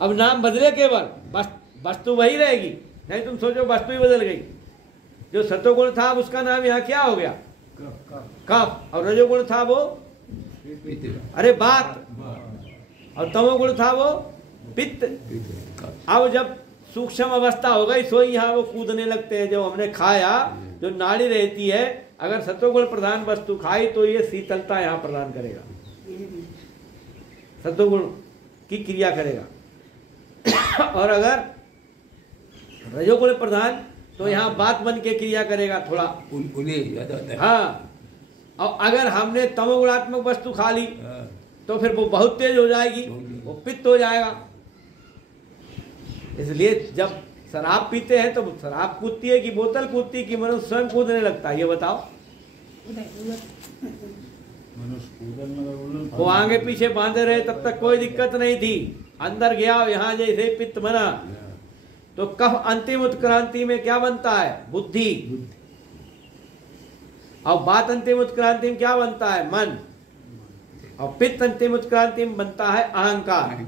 अब नाम बदले केवल, वस्तु वही रहेगी। नहीं तुम सोचो वस्तु ही बदल गई। जो सतोगुण था उसका नाम यहाँ क्या हो गया? कफ। और रजोगुण था वो अरे बात, और तमोगुण था वो पित्त। अब जब सूक्ष्म अवस्था हो गई सो यहाँ वो कूदने लगते हैं। जब हमने खाया, जो नाड़ी रहती है, अगर सतोगुण प्रधान वस्तु खाई तो ये शीतलता यहाँ प्रदान करेगा, सतोगुण की क्रिया करेगा। और अगर रजोगुण प्रधान तो यहाँ बात बन के क्रिया करेगा थोड़ा। हाँ, और अगर हमने तमोगुणात्मक वस्तु खा ली तो फिर वो बहुत तेज हो जाएगी, वो पित्त हो जाएगा। इसलिए जब शराब पीते हैं तो शराब कूदती है कि बोतल कूदती है कि मनुष्य स्वयं कूदने लगता है? ये बताओ। वो आगे पीछे बांधे रहे तब तक कोई दिक्कत नहीं थी, अंदर गया यहाँ जैसे पित्त बना तो कफ अंतिम उत्क्रांति में क्या बनता है? बुद्धि। और बात अंतिम उत्क्रांति में क्या बनता है? मन। और पित्त अंतिम उत्क्रांति में बनता है अहंकार।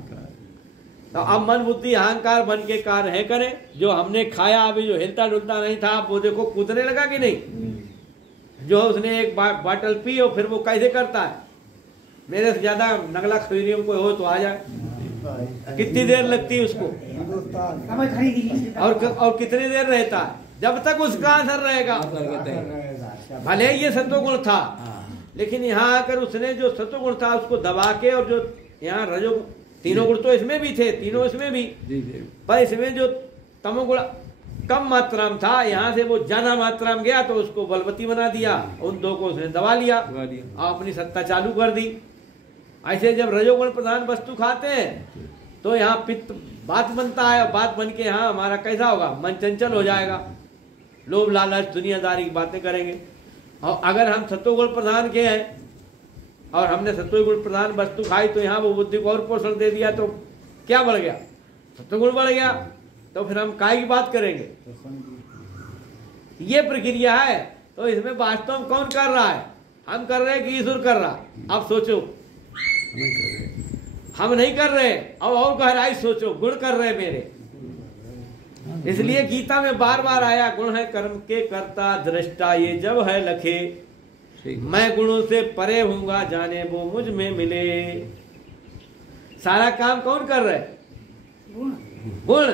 तो अब मन बुद्धि अहंकार बन के कार्य है करें। जो हमने खाया अभी जो हिलता डुलता नहीं था, वो देखो कूदने लगा कि नहीं? जो उसने एक बाटल पी और फिर वो कैसे करता है? मेरे से ज्यादा नगला खरीदियों कोई हो तो आ जाए। कितनी देर लगती है उसको? और कितनी देर रहता है? जब तक उसका असर रहेगा। भले ये सत्वगुण था, लेकिन यहाँ आकर उसने जो सत्वगुण था उसको दबा के, और जो यहाँ रजो तीनों गुण तो इसमें भी थे, तीनों इसमें भी, पर इसमें जो तमोगुण कम मात्रा में था, यहाँ से वो ज्यादा मात्रा में गया तो उसको बलवती बना दिया, उन दो को उसने दबा लिया और अपनी सत्ता चालू कर दी। ऐसे जब रजोगुण प्रधान वस्तु खाते हैं तो यहाँ पित्त बात बनता है, और बात बन के यहाँ हमारा कैसा होगा? मन चंचल हो जाएगा, लोभ लालच दुनियादारी की बातें करेंगे। और अगर हम सत्वगुण प्रधान के हैं और हमने सत्वगुण प्रधान वस्तु खाई तो यहाँ वो बुद्धि को और पोषण दे दिया तो क्या बढ़ गया? सत्वगुण बढ़ गया। तो फिर हम काय की बात करेंगे? ये प्रक्रिया है। तो इसमें वास्तव में कौन कर रहा है? हम कर रहे हैं कि ईश्वर कर रहा? अब सोचो। हम नहीं कर रहे। अब और गहराई सोचो, गुण कर रहे मेरे। इसलिए गीता में बार बार आया, गुण है कर्म के कर्ता दृष्टा, ये जब है लखे, मैं गुणों से परे हूंगा, जाने वो मुझ में मिले। सारा काम कौन कर रहे? गुण।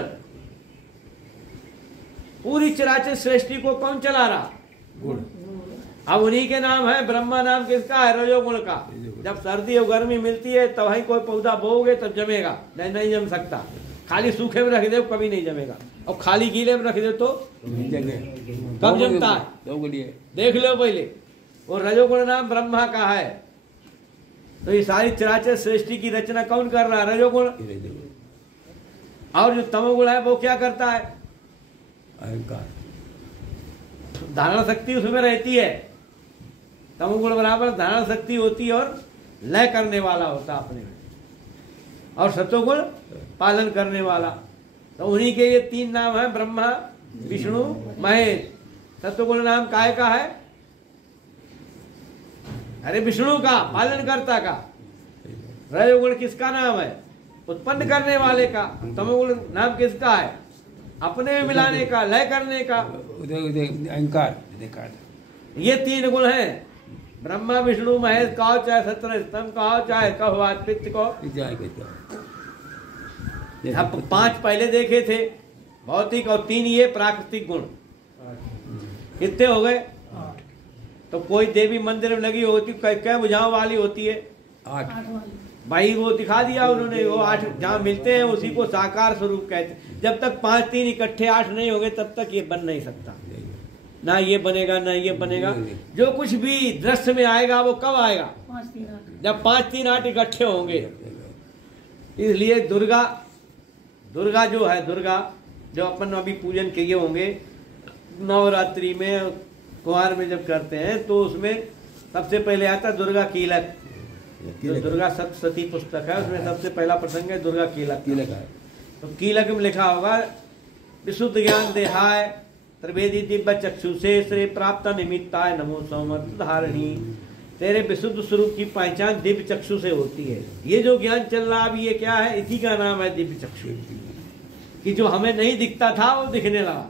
पूरी चराचर सृष्टि को कौन चला रहा? गुण। अब उन्हीं के नाम है। ब्रह्मा नाम किसका है? रजोगुण का। जब सर्दी और गर्मी मिलती है तब वही कोई पौधा बोओगे तब जमेगा, नहीं जम सकता। खाली सूखे में रख दे कभी नहीं जमेगा, और खाली गीले में रख दे तो कब जमता है? देख लो पहले। वो रजोगुण नाम ब्रह्मा का है। तो ये सारी चराचर सृष्टि की रचना कौन कर रहा है? रजोगुण। और जो तमोगुण है वो क्या करता है? अहंकार। धारण शक्ति उसमें रहती है। तमोगुण बराबर धारण शक्ति होती है और लय करने वाला होता अपने में, और सत्वगुण पालन करने वाला। तो उन्हीं के ये तीन नाम है, ब्रह्मा विष्णु महेश। सत्वगुण नाम काय का है? अरे विष्णु का, पालनकर्ता का। रजोगुण किसका नाम है? उत्पन्न करने वाले का। तमोगुण नाम किसका है? अपने में मिलाने का, लय करने का। अहंकार। ये तीन गुण हैं। ब्रह्मा विष्णु महेश कहो, चाहे सत्र स्तंभ कहो, चाहे कहो पित्त को। हम 5 पहले देखे थे, भौतिक, और 3 ये प्राकृतिक गुण। कितने हो गए? तो कोई देवी मंदिर में लगी होती, क्या बुझाव वाली होती है? 8 भाई वो दिखा दिया उन्होंने। वो 8 जहाँ मिलते हैं उसी को साकार स्वरूप कहते हैं। जब तक 5 3 इकट्ठे 8 नहीं होंगे तब तक ये बन नहीं सकता। ना ये बनेगा ना ये बनेगा। जो कुछ भी दृश्य में आएगा वो कब आएगा? जब 5 3 8 इकट्ठे होंगे। इसलिए दुर्गा जो है, दुर्गा जो अपन अभी पूजन किए होंगे नवरात्रि में, कुंवार में जब करते हैं तो उसमें सबसे पहले आता दुर्गा कीलक। जो दुर्गा सप्तशती पुस्तक है उसमें सबसे पहला प्रसंग है दुर्गा कीलक है। तो कीलक में लिखा होगा, विशुद्ध ज्ञान देहाय त्रिवेदी दिव्य चक्षुषे श्री प्राप्त निमित्ताय नमो समर्थ धारणी। तेरे विशुद्ध स्वरूप की पहचान दिव्य चक्षु से होती है। ये जो ज्ञान चल रहा अभी ये क्या है, इसी का नाम है दिव्य चक्षु, कि जो हमें नहीं दिखता था वो दिखने लगा।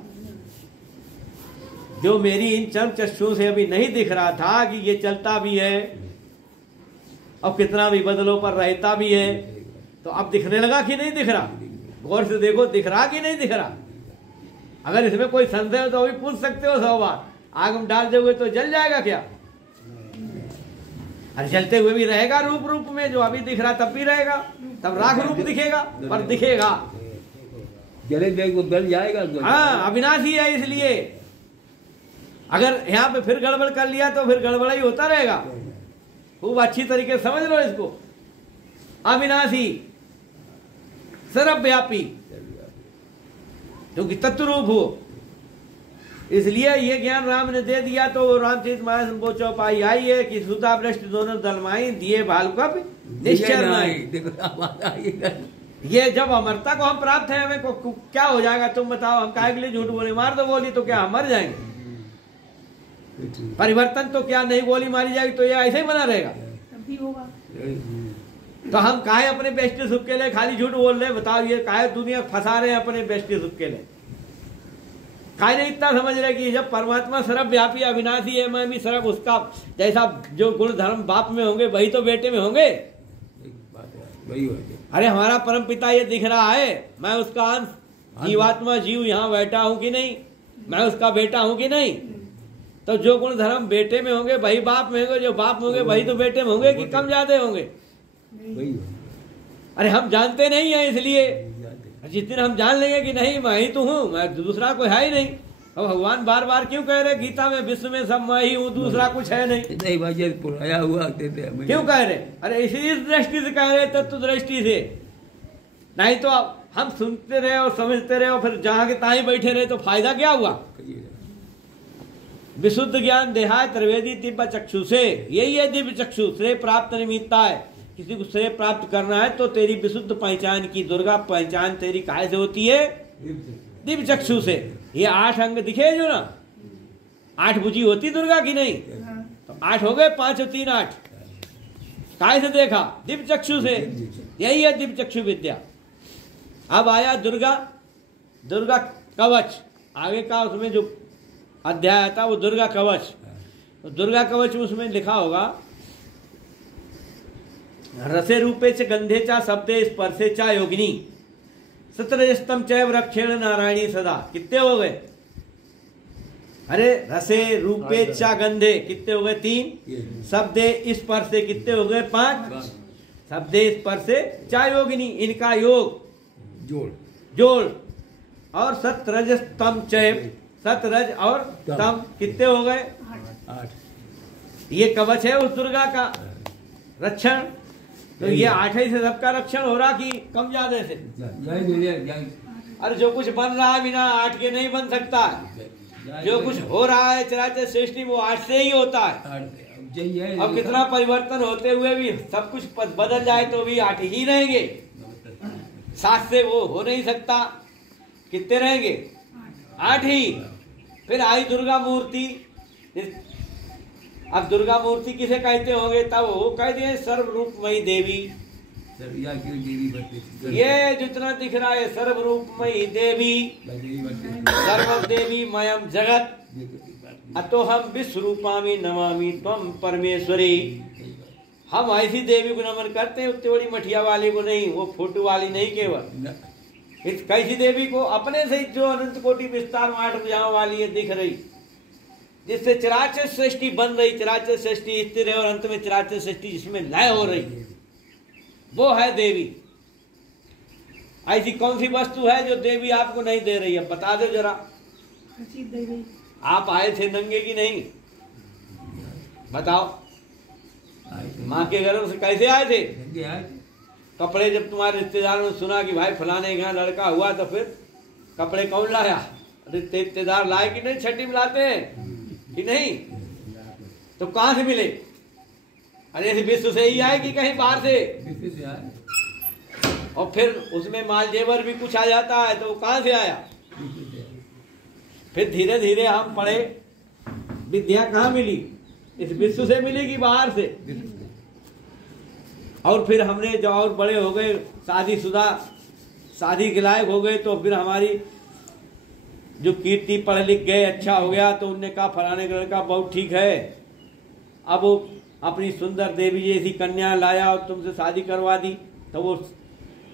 जो मेरी इन चर्म चक्षुओं से अभी नहीं दिख रहा था कि ये चलता भी है और कितना भी बदलो पर रहता भी है, तो अब दिखने लगा कि नहीं दिख रहा? गौर से देखो, दिख रहा कि नहीं दिख रहा? अगर इसमें कोई संदेह हो तो अभी पूछ सकते हो 100 बार। आग में डाल दोगे तो जल जाएगा क्या? अरे जलते हुए भी रहेगा रूप रूप में, जो अभी दिख रहा तब भी रहेगा, तब राख रूप दिखेगा, पर दिखेगा, जले देख जल जाएगा। हाँ, अविनाशी है। इसलिए अगर यहाँ पे फिर गड़बड़ कर लिया तो फिर गड़बड़ा ही होता रहेगा। खूब अच्छी तरीके से समझ लो इसको। अविनाशी, सर्वव्यापी, जो कि तत्व रूप हो, इसलिए ये ज्ञान राम ने दे दिया। तो रामचरित मानस में वो चौपाई आई है कि सुधा भ्रष्ट दोनों दलमाई दिए भालू का निश्चर नहीं। ये जब अमरता को हम प्राप्त है, हमें को क्या हो जाएगा तुम बताओ? हम काहे के लिए झूठ बोले? मार दो गोली तो क्या हम मर जाएंगे? परिवर्तन तो क्या, नहीं गोली मारी जाएगी तो ये ऐसे ही बना रहेगा? तभी होगा। तो हम काहे अपने बेस्ट सुख के लिए खाली झूठ बोल रहे हैं? बताओ, ये काहे दुनिया फंसा रहे हैं अपने बेस्ट सुख के लिए? काहे नहीं इतना समझ रहे कि जब परमात्मा सर्वव्यापी अविनाशी है, मैं भी सर्व उसका जैसा जो गुण धर्म बाप में होंगे वही तो बेटे में होंगे। अरे हमारा परम पिता ये दिख रहा है, मैं उसका अंश, जीवात्मा जीव यहाँ बैठा हूँ कि नहीं? मैं उसका बेटा हूँ कि नहीं? तो जो गुण धर्म बेटे में होंगे वही बाप में होंगे, जो बाप में होंगे वही तो बेटे में होंगे, कि कम ज्यादा होंगे? अरे हम जानते नहीं है, इसलिए जिस दिन हम जान लेंगे कि नहीं मैं ही तो हूँ, मैं दूसरा कोई है ही नहीं। और भगवान बार बार क्यों कह रहे गीता में, विश्व में सब मैं ही हूँ, दूसरा कुछ है नहीं? पुराया हुआ क्यों कह रहे? अरे इसी दृष्टि से कह रहे, तत्व दृष्टि से। नहीं तो हम सुनते रहे और समझते रहे और फिर जहाँ के ताही बैठे रहे तो फायदा क्या हुआ? विशुद्ध ज्ञान देहाय त्रिवेदी दिव्य चक्षु से, यही है दिव्य चक्षु। श्रेय प्राप्त निमित्ता है, किसी को श्रेय प्राप्त करना है तो तेरी विशुद्ध पहचान की, दुर्गा पहचान तेरी काहे से होती है? दिव्य चक्षु से। ये 8 अंग दिखे जो ना, 8 भुजी होती दुर्गा की नहीं? तो 8 हो गए, 5 और 3 8। काहे से देखा? दिव्य चक्षु से। यही है दिव्य चक्षु विद्या। अब आया दुर्गा, दुर्गा कवच। आगे का उसमें जो अध्याय था वो दुर्गा कवच। तो दुर्गा कवच उसमें लिखा होगा, रसे रूपे च गंधे चा शब्दे स्पर्शे चा योगिनी सत्रजस्तम चैव रक्षेण नारायणी सदा। कितने हो गए? अरे रसे रूपे चा गंधे कितने हो गए? 3। शब्दे स्पर्शे कितने हो गए? 5। शब्दे स्पर्शे चा योगिनी, इनका योग जोड़। और सत्रजस्तम चैव, सतरज और तम कितने हो गए? 8। ये कवच है उस दुर्गा का रक्षण। तो ये 8 ही से सबका रक्षण हो रहा कि कम ज्यादा से? अरे जो कुछ बन रहा है बिना 8 के नहीं बन सकता। जो कुछ हो रहा है चराचर सृष्टि वो 8 से ही होता है। अब कितना परिवर्तन होते हुए भी सब कुछ बदल जाए तो भी 8 ही रहेंगे, 7 से वो हो नहीं सकता। कितने रहेंगे? 8 ही। फिर आई दुर्गा मूर्ति। अब दुर्गा मूर्ति किसे कहते होंगे? तब वो कहते हैं सर्वरूपमयी देवी। ये जितना दिख रहा है सर्वरूपमयी देवी, सर्व देवी मयम जगत अतो हम विश्वरूपामी नमामि त्वम परमेश्वरी। हम ऐसी देवी को नमन करते हैं, उतनी बड़ी मठिया वाली को नहीं, वो फोटो वाली नहीं, केवल इस कैसी देवी को? अपने से जो अनंत कोटि विस्तार 8 भुजाओं वाली है दिख रही, जिससे चराचर सृष्टि बन रही, चराचर सृष्टि स्थिर है और अंत में चराचर सृष्टि जिसमें लय हो रही, वो है देवी। ऐसी कौन सी वस्तु है जो देवी आपको नहीं दे रही है? बता दो जरा। आप आए थे नंगे की नहीं? बताओ। माँ के गर्भ से कैसे आए थे? कपड़े जब तुम्हारे रिश्तेदारों ने सुना कि भाई फलाने के यहाँ लड़का हुआ तो फिर कपड़े कौन लाया? रिश्तेदार लाए कि नहीं? छठी में लाते हैं कि नहीं? तो कहां से मिले? अरे विश्व से ही आए कि कहीं बाहर से? और फिर उसमें माल जेवर भी कुछ आ जाता है तो कहां से आया? फिर धीरे धीरे हम पढ़े, विद्या कहाँ मिली? इस विश्व से मिलेगी, बाहर से। और फिर हमने जब और बड़े हो गए, शादीशुदा, शादी के लायक हो गए, तो फिर हमारी जो कीर्ति, पढ़ लिख गए, अच्छा हो गया, तो उनने कहा फलाने का लड़का बहुत ठीक है, अब वो अपनी सुंदर देवी जैसी कन्या लाया और तुमसे शादी करवा दी। तो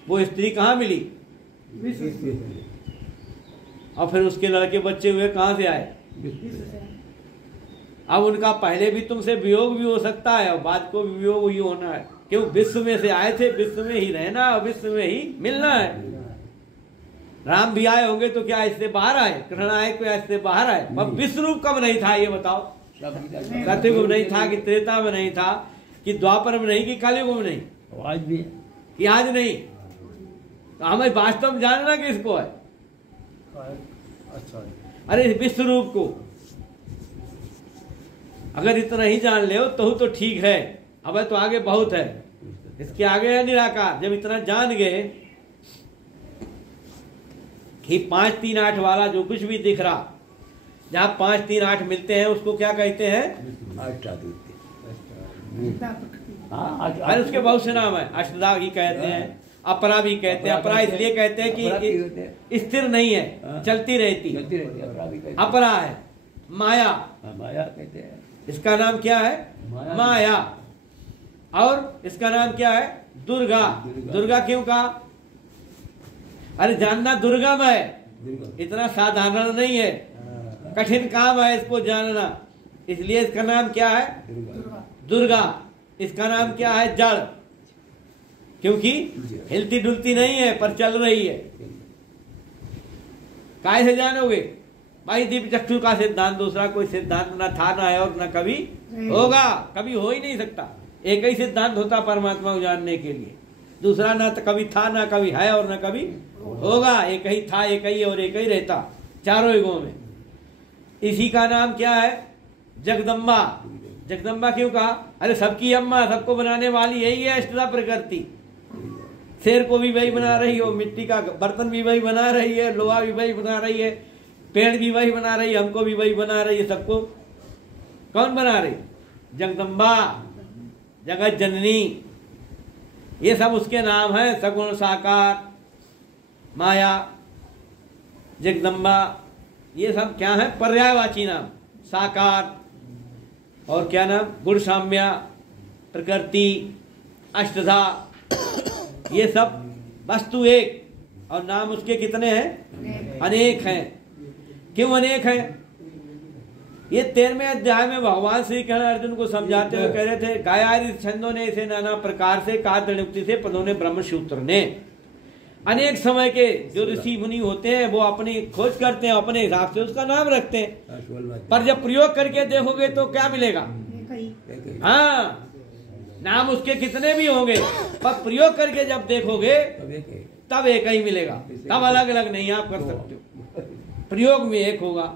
वो स्त्री कहाँ मिली? और फिर उसके लड़के बच्चे हुए कहाँ से आए? अब उनका पहले भी तुमसे वियोग भी हो सकता है और बाद को भी वियोग ही होना है। क्यों? विश्व में से आए थे, विश्व में ही रहना और विश्व में ही मिलना है। राम भी आए होंगे तो क्या इससे बाहर आए? कृष्ण आए क्या इससे बाहर आए? अब विश्व रूप कब नहीं था ये बताओ? सतयुग में नहीं था कि त्रेता में नहीं था कि द्वापर में नहीं कि कलयुग में नहीं? आज भी कि आज नहीं? तो हमें वास्तव में जानना किसको है? अरे विश्व रूप को अगर इतना ही जान ले तो ठीक है। अब तो आगे बहुत है, इसके आगे है निराकार। जब इतना जान गए कि 5, 3, 8 वाला जो कुछ भी दिख रहा, जहाँ 5, 3, 8 मिलते हैं उसको क्या कहते हैं? अरे उसके बहुत से नाम है, अष्टधा भी कहते हैं, अपरा भी कहते हैं। अपरा इसलिए कहते हैं कि स्थिर नहीं है, चलती रहती। अपरा है माया, माया कहते हैं। इसका नाम क्या है? माया। और इसका नाम क्या है? दुर्गा। दुर्गा क्यों कहा? अरे जानना दुर्गम है, इतना साधारण नहीं है, कठिन काम है इसको जानना। इसलिए इसका नाम क्या है? दुर्गा। इसका नाम क्या है? जड़, क्योंकि हिलती डुलती नहीं है पर चल रही है। काय से जानोगे भाई? दीप चक्षु का सिद्धांत, दूसरा कोई सिद्धांत न था, न है और न कभी होगा, कभी हो ही नहीं सकता। एक ही सिद्धांत होता परमात्मा को जानने के लिए, दूसरा न तो कभी था, न कभी है और न कभी होगा। एक ही था, एक ही और एक ही रहता चारों युगों में। इसी का नाम क्या है? जगदम्बा। जगदम्बा क्यों कहा? अरे सबकी अम्मा, सबको बनाने वाली यही है अष्टधा प्रकृति। शेर को भी वही बना रही हो, मिट्टी का बर्तन भी वही बना रही है, लोहा भी वही बना रही है, पेड़ भी वही बना रही है, हमको भी वही बना रही है। सबको कौन बना रही? जगदम्बा, जगत जननी। ये सब उसके नाम है। सगुण, साकार, माया, जगदम्बा, ये सब क्या है? पर्यायवाची नाम। साकार और क्या नाम? गुण साम्या, प्रकृति, अष्टधा, ये सब वस्तु एक और नाम उसके कितने हैं? अनेक हैं। क्यों अनेक हैं? ये 13वें अध्याय में भगवान श्री कृष्ण अर्जुन को समझाते हुए कह रहे थे, गायारि छंदों ने इसे नाना प्रकार से कहा, दृढ़ोक्ति से पदों ने, ब्रह्म सूत्र ने। अनेक समय के जो ऋषि मुनि होते हैं वो अपनी खोज करते हैं, अपने हिसाब से उसका नाम रखते हैं, पर जब प्रयोग करके देखोगे तो क्या मिलेगा? हाँ, नाम उसके कितने भी होंगे पर प्रयोग करके जब देखोगे तब एक ही मिलेगा, तब अलग अलग नहीं आप कर सकते हो, प्रयोग में एक होगा।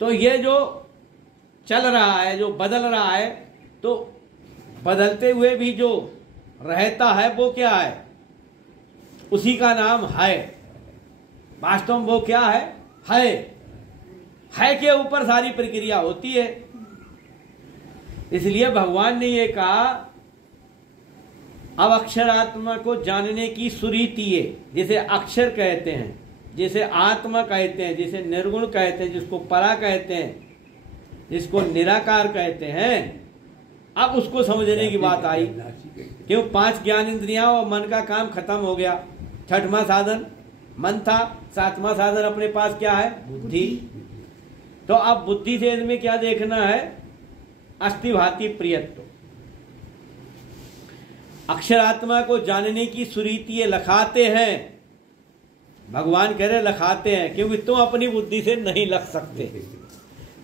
तो ये जो चल रहा है, जो बदल रहा है, तो बदलते हुए भी जो रहता है वो क्या है? उसी का नाम है। वास्तव में वो क्या है? है के ऊपर सारी प्रक्रिया होती है। इसलिए भगवान ने ये कहा, अब अक्षरात्मा को जानने की सुरीति है। जिसे अक्षर कहते हैं, जिसे आत्मा कहते हैं, जिसे निर्गुण कहते हैं, जिसको परा कहते हैं, जिसको निराकार कहते हैं, अब उसको समझने की बात आई। क्यों? 5 ज्ञान इंद्रियां और मन का काम खत्म हो गया। 6वां साधन मन था, 7वां साधन अपने पास क्या है? बुद्धि। तो अब बुद्धि से इसमें क्या देखना है? अस्थि भाति प्रियत्व। अक्षरात्मा को जानने की सुरीति ये लखाते हैं। भगवान कह रहे लखाते हैं, क्योंकि तुम अपनी बुद्धि से नहीं लख सकते।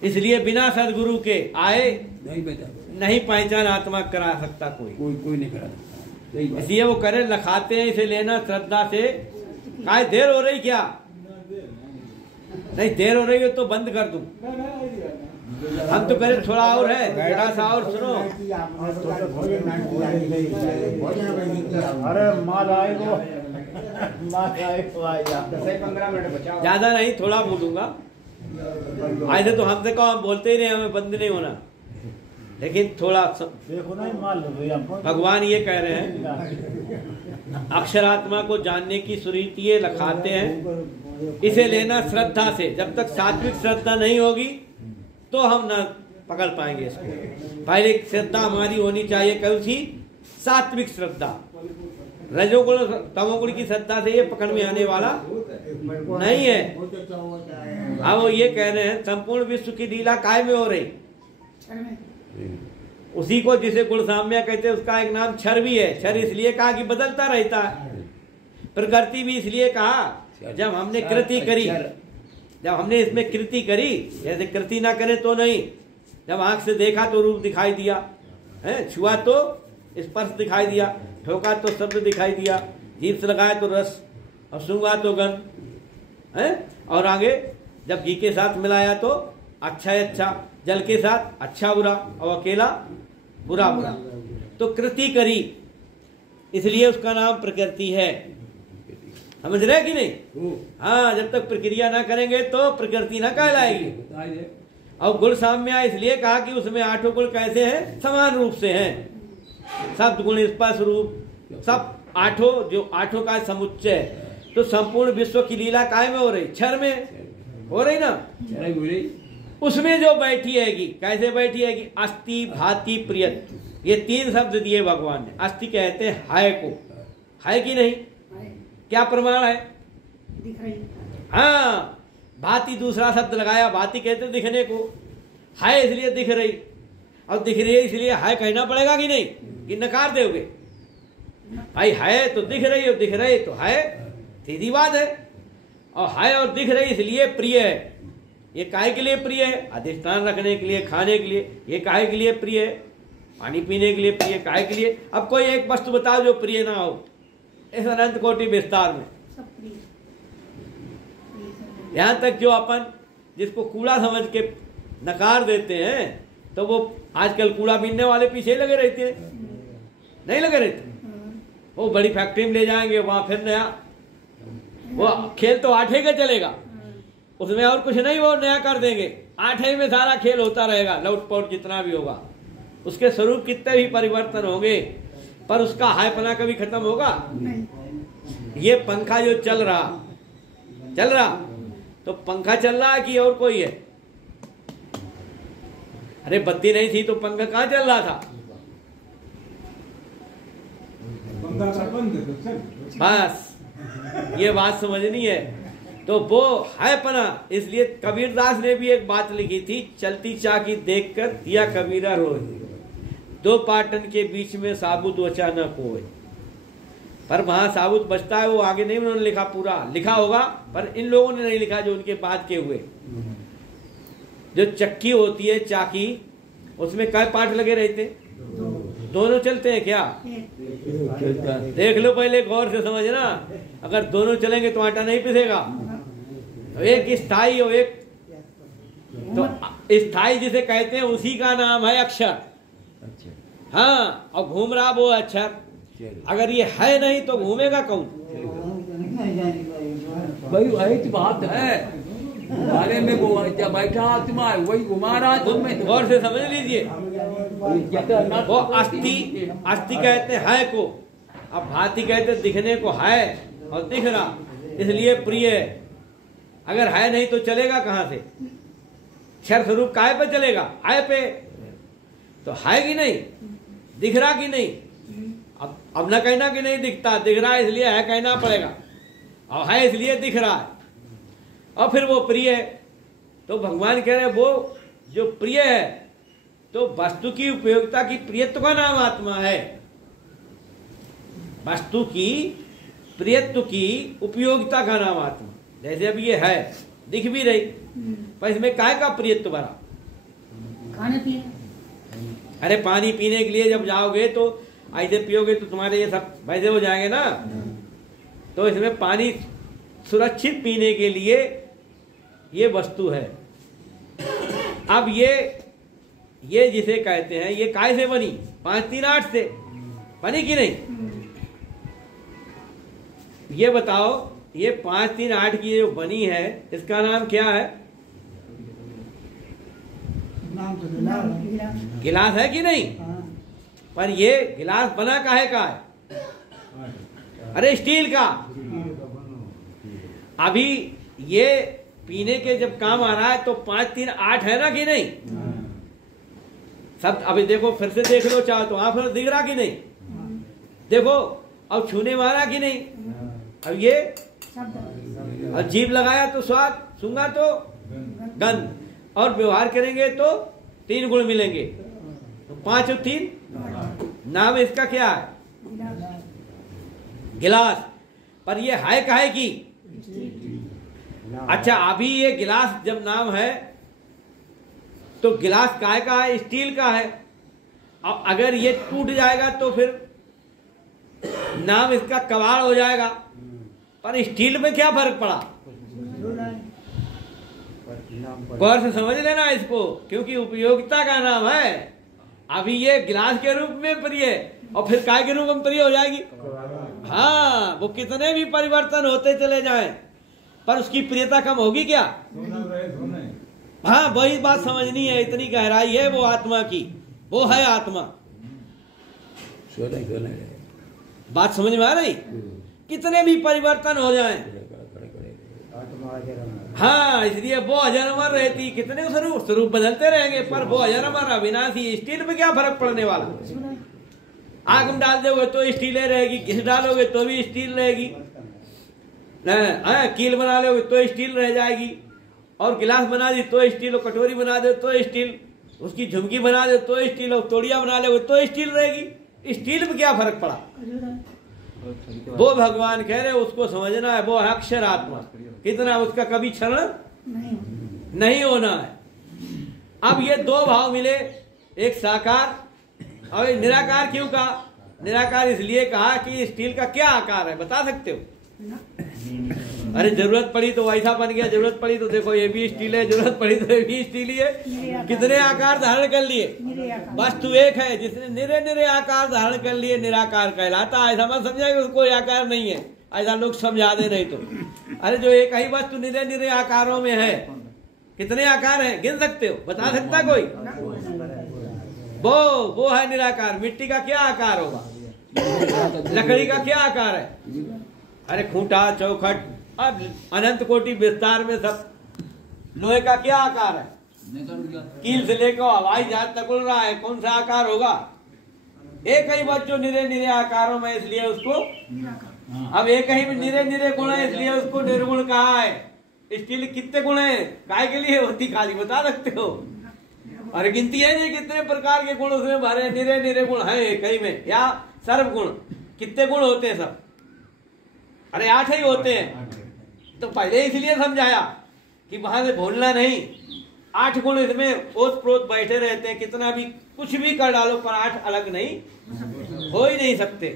इसलिए बिना सदगुरु के आए नहीं पहचान आत्मा करा सकता कोई नहीं करा सकता। इसलिए वो करे लखाते हैं, इसे लेना श्रद्धा से। काय देर हो रही क्या? नहीं देर हो रही है तो बंद कर दूं। हम तो कह रहे थोड़ा और है, थोड़ा सा और सुनो। अरे माल आएगा, ज्यादा नहीं, थोड़ा बोलूंगा। ऐसे तो हमसे कहो, हम बोलते ही रहे, हमें बंद नहीं होना। लेकिन थोड़ा देखो ना, मान लो भगवान ये कह रहे हैं अक्षरात्मा को जानने की सुरीति ये लखाते हैं, इसे लेना श्रद्धा से। जब तक सात्विक श्रद्धा नहीं होगी तो हम ना पकड़ पाएंगे इसको। पहले श्रद्धा हमारी होनी चाहिए कौन सी? सात्विक श्रद्धा। रजोगुण तमोगुण की श्रद्धा से ये पकड़ में आने वाला नहीं है। अब वो ये कह रहे हैं संपूर्ण विश्व की लीला काय में हो रही? उसी को जिसे गुण साम्य कहते हैं उसका एक नाम क्षर भी है। क्षर इसलिए कहा कि बदलता रहता है। प्रकृति भी इसलिए कहा जब हमने कृति करी, जब हमने इसमें कृति करी, जैसे कृति ना करे तो नहीं, जब आंख से देखा तो रूप दिखाई दिया है, छुआ तो स्पर्श दिखाई दिया, ठोका तो शब्द दिखाई दिया, जीभ से लगाया तो रस, और सूंघा तो गंध है, और आगे जब घी के साथ मिलाया तो अच्छा है अच्छा, जल के साथ अच्छा बुरा, और अकेला बुरा बुरा। तो कृति करी इसलिए उसका नाम प्रकृति है। समझ रहे कि नहीं? हाँ, जब तक प्रक्रिया ना करेंगे तो प्रकृति ना कहलाएगी। और गुण साम्य इसलिए कहा कि उसमें आठों गुण कैसे हैं? समान रूप से हैं। शब्द गुण स्पर्श रूप सब आठों, जो आठों का समुच्चय। तो संपूर्ण विश्व की लीला काय में हो रही? क्षर में हो रही ना। उसमें जो बैठी हैगी, कैसे बैठी हैगी? अस्ति भाति प्रियत, ये तीन शब्द दिए भगवान ने। अस्ति कहते हैं है को, है कि नहीं? क्या प्रमाण है? दिख रही। हाँ, भांति दूसरा शब्द लगाया, भांति कहते दिखने को, है इसलिए दिख रही। अब दिख रही है इसलिए है कहना पड़ेगा कि नहीं? कि नकार दोगे? भाई है तो दिख रही, और दिख रही तो है, सीधी बात है। और है और दिख रही इसलिए प्रिय है। ये काहे के लिए प्रिय है? अधिष्ठान रखने के लिए, खाने के लिए। ये काहे के लिए प्रिय है? पानी पीने के लिए प्रिय। काहे के लिए? अब कोई एक वस्तु बताओ जो प्रिय ना हो इस अनंत कोटि विस्तार में। यहाँ तक जो अपन जिसको कूड़ा समझ के नकार देते हैं, तो वो आजकल कूड़ा बीनने वाले पीछे लगे रहते हैं, नहीं लगे रहते? वो बड़ी फैक्ट्री में ले जाएंगे, वहां फिर नया वो खेल तो आठे का चलेगा, उसमें और कुछ नहीं, वो नया कर देंगे। आठे में सारा खेल होता रहेगा, लौट-पौट जितना भी होगा। उसके स्वरूप कितने भी परिवर्तन होंगे, पर उसका हायपना कभी खत्म होगा? ये पंखा जो चल रहा तो पंखा चल रहा है कि और कोई है? अरे बत्ती नहीं थी तो पंखा कहाँ चल रहा था? बस ये बात समझनी है। तो वो है पना। इसलिए कबीरदास ने भी एक बात लिखी थी, चलती चाकी देखकर दिया कबीरा रोए, दो पाटन के बीच में साबुत बचा न कोई। पर वहां साबुत बचता है, वो आगे नहीं उन्होंने लिखा, पूरा लिखा होगा पर इन लोगों ने नहीं लिखा जो उनके बाद के हुए। जो चक्की होती है, चाकी, उसमें कई पार्ट लगे रहते? दोनों चलते हैं क्या? देख लो पहले गौर से समझना। अगर दोनों चलेंगे तो आटा नहीं पिसेगा। तो एक स्थायी और एक, तो स्थायी जिसे कहते हैं उसी का नाम है अक्षर। हाँ, और घूम रहा वो अक्षर। अगर ये है नहीं तो घूमेगा कौन? भाई वही बात है, बारे में वो बैठा आत्मा है वही घुमा रहा। तुम्हें गौर से समझ लीजिए। वो अस्थि कहते है को, अब भांति कहते दिखने को है और दिख रहा, इसलिए प्रिय है। अगर है नहीं तो चलेगा कहां से? क्षर स्वरूप काय पे चलेगा? है पे। तो है कि नहीं? दिख रहा कि नहीं? अब न कहना कि नहीं दिखता, दिख रहा है इसलिए है कहना पड़ेगा, और है इसलिए दिख रहा है, और फिर वो प्रिय है। तो भगवान कह रहे वो जो प्रिय है, तो वस्तु की उपयोगिता की प्रियत्व का नाम आत्मा है। वस्तु की प्रियत्व की उपयोगिता का नाम आत्मा। जैसे अब ये है, दिख भी रही, पर इसमें काय का प्रियत्व भरा? खाने पीने। अरे पानी पीने के लिए जब जाओगे तो ऐसे पियोगे तो तुम्हारे ये सब वैसे हो जाएंगे ना। तो इसमें पानी सुरक्षित पीने के लिए ये वस्तु है। अब ये जिसे कहते हैं, ये काय से बनी? 5 3 8 से बनी कि नहीं? ये बताओ, ये 5 3 8 की जो बनी है, इसका नाम क्या है? नाम गिलास। गिलास है कि नहीं? पर ये गिलास बना काहे का है? अरे स्टील का। अभी ये पीने के जब काम आ रहा है तो 5 3 8 है ना कि नहीं? सब अभी देखो, फिर से देख लो चाहो तो, आप दिख रहा कि नहीं? देखो अब छूने मारा कि नहीं? अब ये और जीभ लगाया तो स्वाद, सूंघा तो गंध, और व्यवहार करेंगे तो 3 गुण मिलेंगे। तो 5 और 3 नाम इसका क्या है? गिलास। पर ये है काहे की? अच्छा, अभी ये गिलास जब नाम है तो गिलास काहे का है? स्टील का है। अब अगर ये टूट जाएगा तो फिर नाम इसका कबाड़ हो जाएगा। पर स्टील में क्या फर्क पड़ा? गौर से समझ लेना इसको, क्योंकि उपयोगिता का नाम है। अभी ये गिलास के रूप में प्रिय और फिर काय के रूप में प्रिय हो जाएगी। हाँ, वो कितने भी परिवर्तन होते चले जाएं, पर उसकी प्रियता कम होगी क्या? हाँ, वही बात समझनी है। इतनी गहराई है वो आत्मा की, वो है आत्मा। बात समझ में आ रही? कितने भी परिवर्तन हो जाएं, हाँ, इसलिए वो अजर रहती। कितने स्वरूप बदलते रहेंगे, पर वो अजर अमर अविनाशी। स्टील में क्या फर्क पड़ने वाला? आग में डाल दोगे तो स्टील रहेगी, घिस डालोगे तो भी स्टील रहेगी, कील बना लोगे तो स्टील रह जाएगी, और गिलास बना दी तो स्टील, और कटोरी बना दो तो स्टील, उसकी झुमकी बना दो तो स्टील, और तोड़िया बना लोगे तो स्टील रहेगी। स्टील में क्या फर्क पड़ा? वो भगवान कह रहे उसको समझना है। वो है अक्षर आत्मा। कितना उसका कभी क्षरण नहीं होना है। अब ये 2 भाव मिले, एक साकार और एक निराकार। क्यों कहा निराकार? इसलिए कहा कि स्टील का क्या आकार है, बता सकते हो? अरे जरूरत पड़ी तो वैसा बन गया, जरूरत पड़ी तो देखो ये भी स्टील है, जरूरत पड़ी तो ये भी स्टील ही है। कितने आकार धारण कर लिए? वस्तु एक है जिसने निरे निरे आकार धारण कर लिए, निराकार कहलाता है। ऐसा मत समझा कि उसको कोई आकार नहीं है, ऐसा लोग समझा दे नहीं तो। अरे जो एक ही वस्तु निरे निरे आकारों में है, कितने आकार है गिन सकते हो? बता सकता कोई? वो है निराकार। मिट्टी का क्या आकार होगा? लकड़ी का क्या आकार है? अरे खूंटा, चौखट, अब अनंत कोटि विस्तार में सब। लोहे का क्या आकार है? कील से लेकर हवाई जहाज तक उड़ रहा है, कौन सा आकार होगा? एक ही बच्चो निरे निरे आकारों में, इसलिए उसको अब एक ही निरे निरे गुण है, इसलिए उसको निर्गुण कहा है। स्टील कितने गुण है? काय के लिए होती खाली, बता सकते हो? अरे गिनती है नहीं कितने प्रकार के गुण उसमें भरे। निरे निरे गुण है एक ही में, या सर्व गुण। कितने गुण होते हैं सब? अरे 8 ही होते हैं। तो पहले इसलिए समझाया कि वहां से भूलना नहीं। 8 गुण इसमें ओत प्रोत बैठे रहते हैं। कितना भी कुछ भी कर डालो, पर 8 अलग नहीं हो ही नहीं सकते।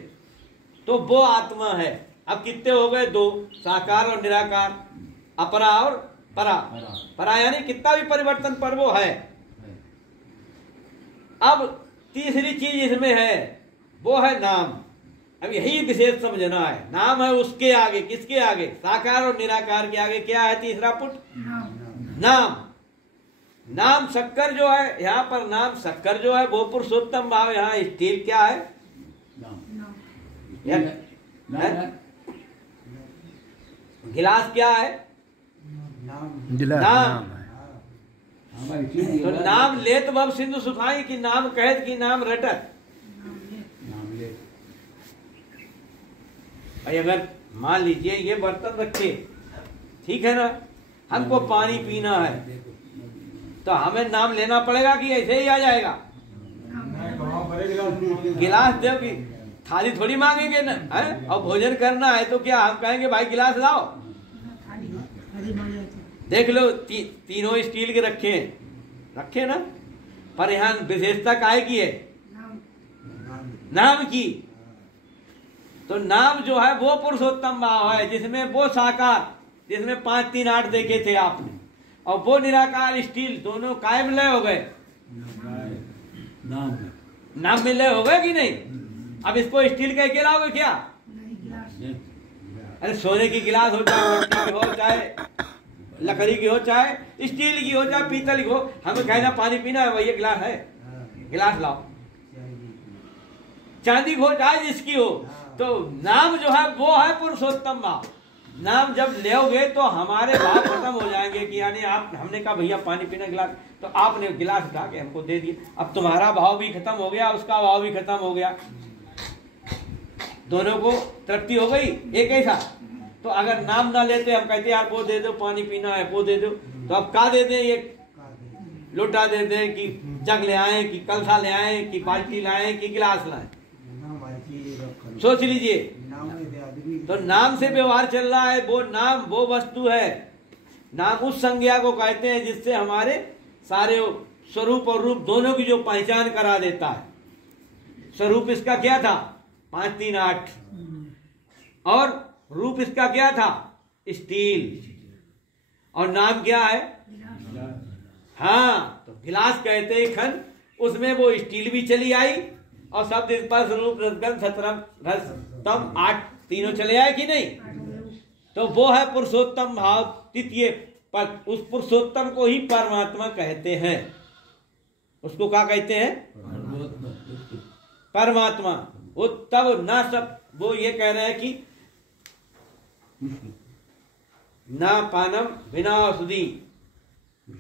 तो वो आत्मा है। अब कितने हो गए? 2, साकार और निराकार, अपरा और परा। परा यानी कितना भी परिवर्तन पर वो है। अब तीसरी चीज इसमें है, वो है नाम। अब यही विशेष समझना है। नाम है उसके आगे, किसके आगे? साकार और निराकार के आगे क्या है? तीसरा पुट नाम। नाम शक्कर जो है, यहाँ पर नाम शक्कर जो है वो पुरुषोत्तम भाव। यहाँ स्टील क्या है? गिलास क्या है? नाम। तो नाम लेत बब सिंधु सुखाई की नाम कहत की नाम रटत। भाई अगर मान लीजिए ये बर्तन रखे, ठीक है ना, हमको पानी पीना है, तो हमें नाम लेना पड़ेगा कि ऐसे ही आ जाएगा? गिलास दे, थाली थोड़ी मांगेंगे ना है? और भोजन करना है तो क्या हम कहेंगे भाई गिलास लाओ? देख लो तीनों स्टील के रखे ना, पर यहाँ विशेषता काहे की है? नाम की। तो नाम जो है वो पुरुषोत्तम भाव है, जिसमें वो साकार, जिसमें 5 3 8 देखे थे आपने, और वो निराकार स्टील, दोनों कायम लय हो गए। नाम में लय हो गए कि नहीं? अब इसको स्टील कह के लाओगे क्या? अरे सोने की गिलास हो, चाहे मट्टी की हो, चाहे लकड़ी की हो, चाहे स्टील की हो, चाहे पीतल की हो, हमें कहना पानी पीना है, वही गिलास है, गिलास लाओ। चांदी की हो, चाहे जिसकी हो, तो नाम जो है वो है पुरुषोत्तम भाव। नाम जब लेओगे तो हमारे भाव खत्म हो जाएंगे कि यानी आप, हमने कहा भैया पानी पीना गिलास, तो आपने गिलास उठा के हमको दे दिया, अब तुम्हारा भाव भी खत्म हो गया, उसका भाव भी खत्म हो गया, दोनों को तृप्ति हो गई एक ऐसा। तो अगर नाम ना लेते, हम कहते यार वो दे दो, पानी पीना है वो दे दो, तो अब क्या दे दें, एक लोटा दे दें कि जग ले आए, कि कलसा ले आए, कि बाल्टी लाए, कि गिलास लाए, सोच लीजिए। तो नाम से व्यवहार चल रहा है, वो नाम वो वस्तु है। नाम उस संज्ञा को कहते हैं जिससे हमारे सारे स्वरूप और रूप दोनों की जो पहचान करा देता है। स्वरूप इसका क्या था, 5 3 8, और रूप इसका क्या था, स्टील, और नाम क्या है, हाँ, तो गिलास कहते हैं खन, उसमें वो स्टील भी चली आई, और शब्द स्पर्श रूप रसगंध सतरम रस तम 8 तीनों चले आए कि नहीं। तो वो है पुरुषोत्तम भाव तृतीय पद। उस पुरुषोत्तम को ही परमात्मा कहते हैं। उसको क्या कहते हैं, परमात्मा। वो तब ना सब, वो ये कह रहे हैं कि ना पानम बिना औषधि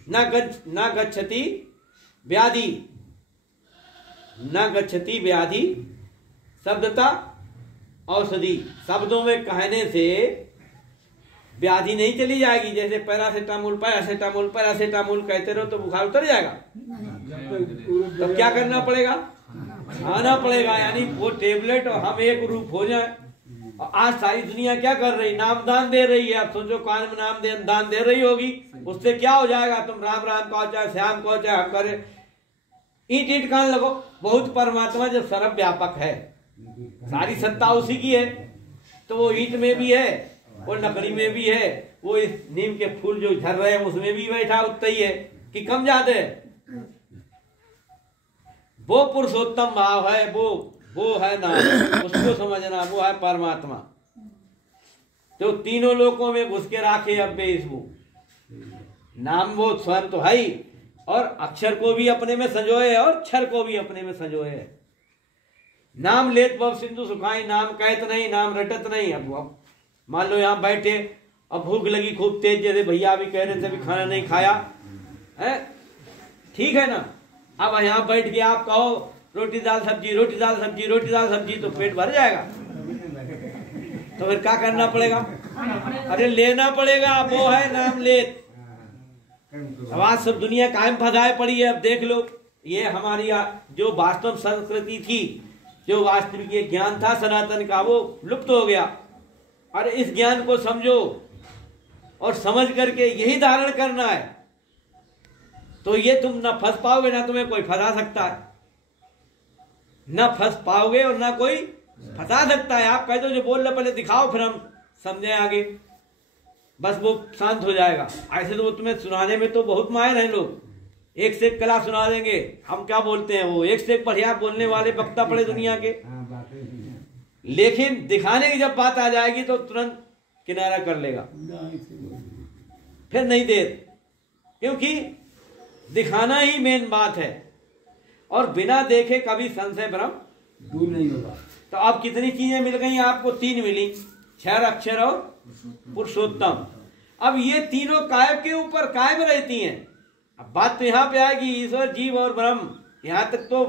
ना गच्छति व्याधि, न गच्छति व्याधि शब्दता औषधि। शब्दों में कहने से व्याधि नहीं चली जाएगी। जैसे पैरासिटामोल पैरासिटामोल पैरासिटामोल कहते रहो तो बुखार उतर जाएगा। तब क्या करना पड़ेगा, खाना पड़ेगा, यानी वो टेबलेट और हम एक रूप हो जाए। और आज सारी दुनिया क्या कर रही, नाम दान दे रही है। अब सोचो कान में नाम दान दे रही होगी, उससे क्या हो जाएगा, तुम राम राम कहो चाहे श्याम कहो चाहे हम करे, ईट ईट कान लगो। बहुत परमात्मा जब सर्व व्यापक है, सारी सत्ता उसी की है, तो वो ईट में भी है, वो लकड़ी में भी है, वो इस नीम के फूल जो झर रहे हैं उसमें भी बैठा उतना ही है कि कम ज्यादा है। वो पुरुषोत्तम भाव है, वो है नाम, उसको समझना, वो है परमात्मा। तो तीनों लोकों में घुस के राखे अब इसको नाम, वो स्वयं तो है ही, और अक्षर को भी अपने में संजोए और क्षर को भी अपने में संजोए है। नाम लेत बब सिंधु सुखाई, नाम कहत नहीं नाम रटत नहीं। अब मान लो यहाँ बैठे, अब भूख लगी खूब तेज, जैसे भैया भी कह रहे थे, अभी खाना नहीं खाया है, ठीक है ना। अब यहाँ बैठ के आप कहो रोटी दाल सब्जी रोटी दाल सब्जी रोटी दाल सब्जी, तो पेट भर जाएगा। तो फिर क्या करना पड़ेगा, अरे लेना पड़ेगा, वो है नाम लेत। आज सब दुनिया कायम फसाए पड़ी है। अब देख लो, ये हमारी जो वास्तव संस्कृति थी, जो वास्तविक ज्ञान था सनातन का, वो लुप्त हो गया। अरे इस ज्ञान को समझो और समझ करके यही धारण करना है, तो ये तुम ना फंस पाओगे, ना तुम्हें कोई फंसा सकता है, ना फंस पाओगे और ना कोई फंसा सकता है। आप कह दो जो बोल रहे पहले दिखाओ, फिर हम समझे आगे, बस वो शांत हो जाएगा। ऐसे तो वो तुम्हें सुनाने में तो बहुत माहिर हैं लोग, एक से एक कला सुना देंगे। हम क्या बोलते हैं, वो एक से एक बढ़िया बोलने वाले वक्ता पड़े दुनिया के, लेकिन दिखाने की जब बात आ जाएगी तो तुरंत किनारा कर लेगा, फिर नहीं दे, क्योंकि दिखाना ही मेन बात है। और बिना देखे कभी संशय भ्रम दूर नहीं होगा। तो अब कितनी चीजें मिल गई आपको, 3 मिली, क्षर अक्षर और पुरुषोत्तम। अब ये तीनों कायम के ऊपर कायम रहती हैं। अब बात तो यहाँ पे आएगी, ईश्वर जीव और ब्रह्म, यहाँ तक तो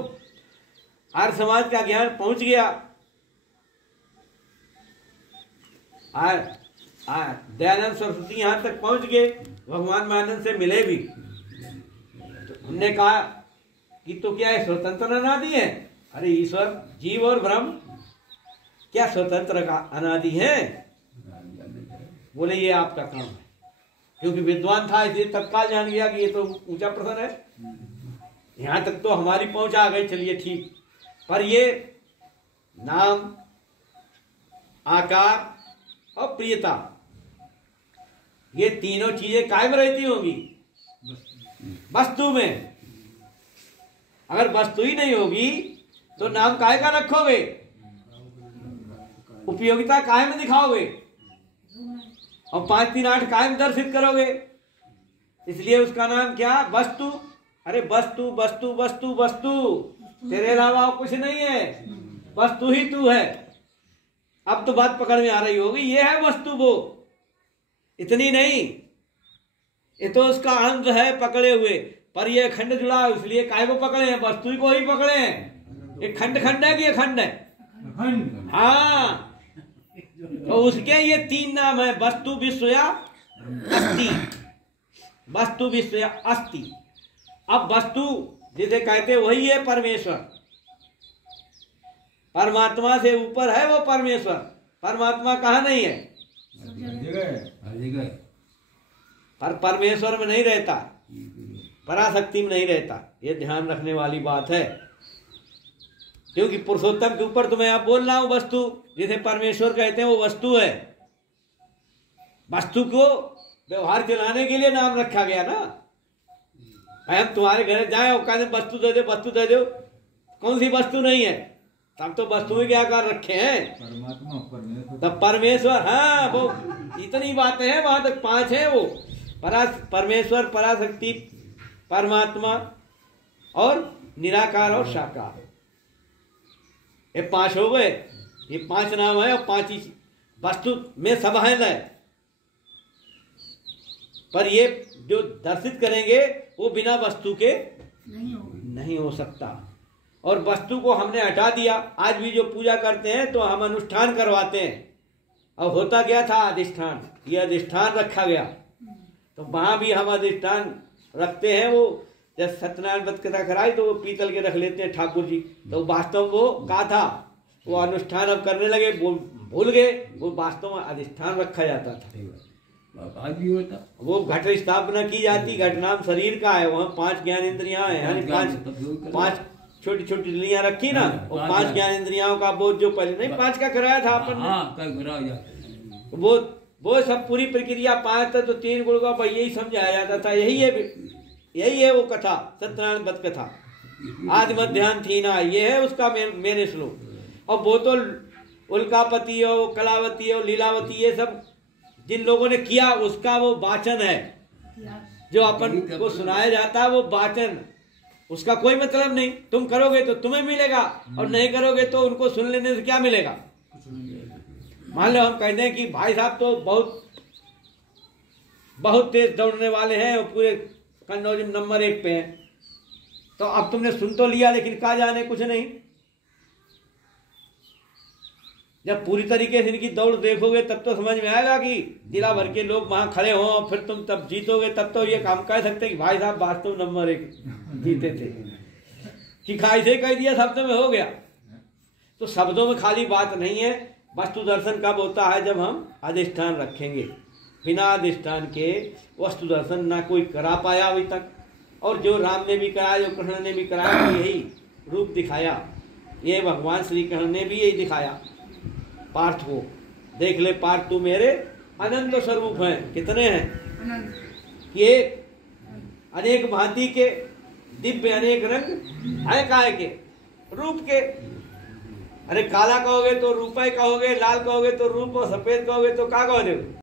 आर्य समाज का ज्ञान पहुंच गया। दयानंद सरस्वती यहाँ तक पहुंच गए, भगवान मानंद से मिले भी। तो हमने कहा कि तो क्या है, स्वतंत्र अनादि है? अरे ईश्वर जीव और ब्रह्म क्या स्वतंत्र का अनादि है? बोले ये आपका काम है, क्योंकि विद्वान था इसलिए तत्काल जान गया कि ये तो ऊंचा प्रश्न है। यहां तक तो हमारी पहुंच आ गई, चलिए ठीक। पर ये नाम, आकार और प्रियता, ये तीनों चीजें कायम रहती होंगी वस्तु में। अगर वस्तु ही नहीं होगी तो नाम काहे का रखोगे, उपयोगिता काहे में दिखाओगे, और 5 3 8 काहे में दर्शित करोगे? इसलिए उसका नाम क्या? वस्तु। अरे वस्तु वस्तु वस्तु वस्तु, तेरे अलावा कुछ नहीं है, वस्तु ही तू है। अब तो बात पकड़ में आ रही होगी, ये है वस्तु। वो इतनी नहीं, ये तो उसका अंग है पकड़े हुए, पर ये खंड जुड़ा है, इसलिए काहे को पकड़े हैं? वस्तु को ही पकड़े हैं। ये खंड खंड है कि ये खंड है? हाँ, तो उसके ये तीन नाम है, वस्तु विश्व या अस्थि। वस्तु विश्व या अस्थि। अब वस्तु जिसे कहते वही है परमेश्वर। परमात्मा से ऊपर है वो परमेश्वर। परमात्मा कहाँ नहीं है? पर परमेश्वर में नहीं रहता, पराशक्ति में नहीं रहता। ये ध्यान रखने वाली बात है, क्योंकि पुरुषोत्तम के ऊपर तो मैं आप बोल रहा हूं वस्तु, जिसे परमेश्वर कहते हैं वो वस्तु है। वस्तु को व्यवहार चलाने के लिए नाम रखा गया ना। हम तुम्हारे घर जाए और कहते वस्तु दे दो, वस्तु दे दो, कौन सी वस्तु नहीं है? तब तो वस्तु के आकार रखे हैं परमात्मा, तब परमेश्वर। हाँ, वो इतनी बातें हैं, वहां तक 5 है वो। परमेश्वर, पराशक्ति, परमात्मा और निराकार और साकार, ये 5 हो गए। ये 5 नाम है और 5 ही वस्तु में समाहित है। पर ये जो दर्शित करेंगे वो बिना वस्तु के नहीं हो सकता। और वस्तु को हमने हटा दिया। आज भी जो पूजा करते हैं तो हम अनुष्ठान करवाते हैं। अब होता क्या था? अधिष्ठान। ये अधिष्ठान रखा गया, तो वहां भी हम अधिष्ठान रखते हैं। वो जब सत्यनारायण व्रत कथा कराई तो वो पीतल के रख लेते हैं ठाकुर जी, तो वास्तव वो कहा था, वो अनुष्ठान अब करने लगे, भूल गए। वो वास्तव में अधिष्ठान रखा जाता था। आज भी होता। वो घट स्थापना की जाती। घट नाम शरीर का है, वहाँ 5 ज्ञान इंद्रियां हैं, यानी 5 छोटी छोटी लियां रखी ना, वो 5 ज्ञान इंद्रियाओं का बोध जो पहले नहीं 5 का कराया था अपन ने। वो सब पूरी प्रक्रिया 5 था, तो 3 गुण का यही समझाया जाता था। यही है वो कथा, सत्यनारायण व्रत कथा। आदि मध्याह्न थी ना, ये है उसका मेरे श्लोक। और वो तो उल्कापति हो, कलावती हो, लीलावती, ये सब जिन लोगों ने किया उसका वो वाचन है। जो अपन को सुनाया जाता है वो वाचन, उसका कोई मतलब नहीं। तुम करोगे तो तुम्हें मिलेगा, और नहीं करोगे तो उनको सुन लेने से क्या मिलेगा? मान लो हम कहते हैं कि भाई साहब तो बहुत तेज दौड़ने वाले हैं और पूरे कन्नौज में नंबर 1 पे हैं, तो अब तुमने सुन तो लिया, लेकिन कहा जाने कुछ नहीं। जब पूरी तरीके से इनकी दौड़ देखोगे तब तो समझ में आएगा कि जिला भर के लोग वहां खड़े हों, फिर तुम तब जीतोगे, तब तो ये काम कह सकते कि भाई साहब वास्तव नंबर 1 जीते थे। कि खाई से कह दिया, शब्द में हो गया। तो शब्दों में खाली बात नहीं है। वस्तु दर्शन कब होता है? जब हम अधिष्ठान रखेंगे। बिना अधिष्ठान के वस्तु दर्शन ना कोई करा पाया अभी तक। और जो राम ने भी कराया, जो कृष्ण ने भी कराया, यही रूप दिखाया। ये भगवान श्री कृष्ण ने भी यही दिखाया पार्थ को। देख ले पार्थ, तू मेरे अनंत स्वरूप हैं। कितने हैं? ये अनेक भांति के दिव्य अनेक रंग है, काय के रूप के। अरे काला कहोगे तो रूपये कहोगे, लाल कहोगे तो रूप, और सफेद कहोगे तो क्या कहोगे?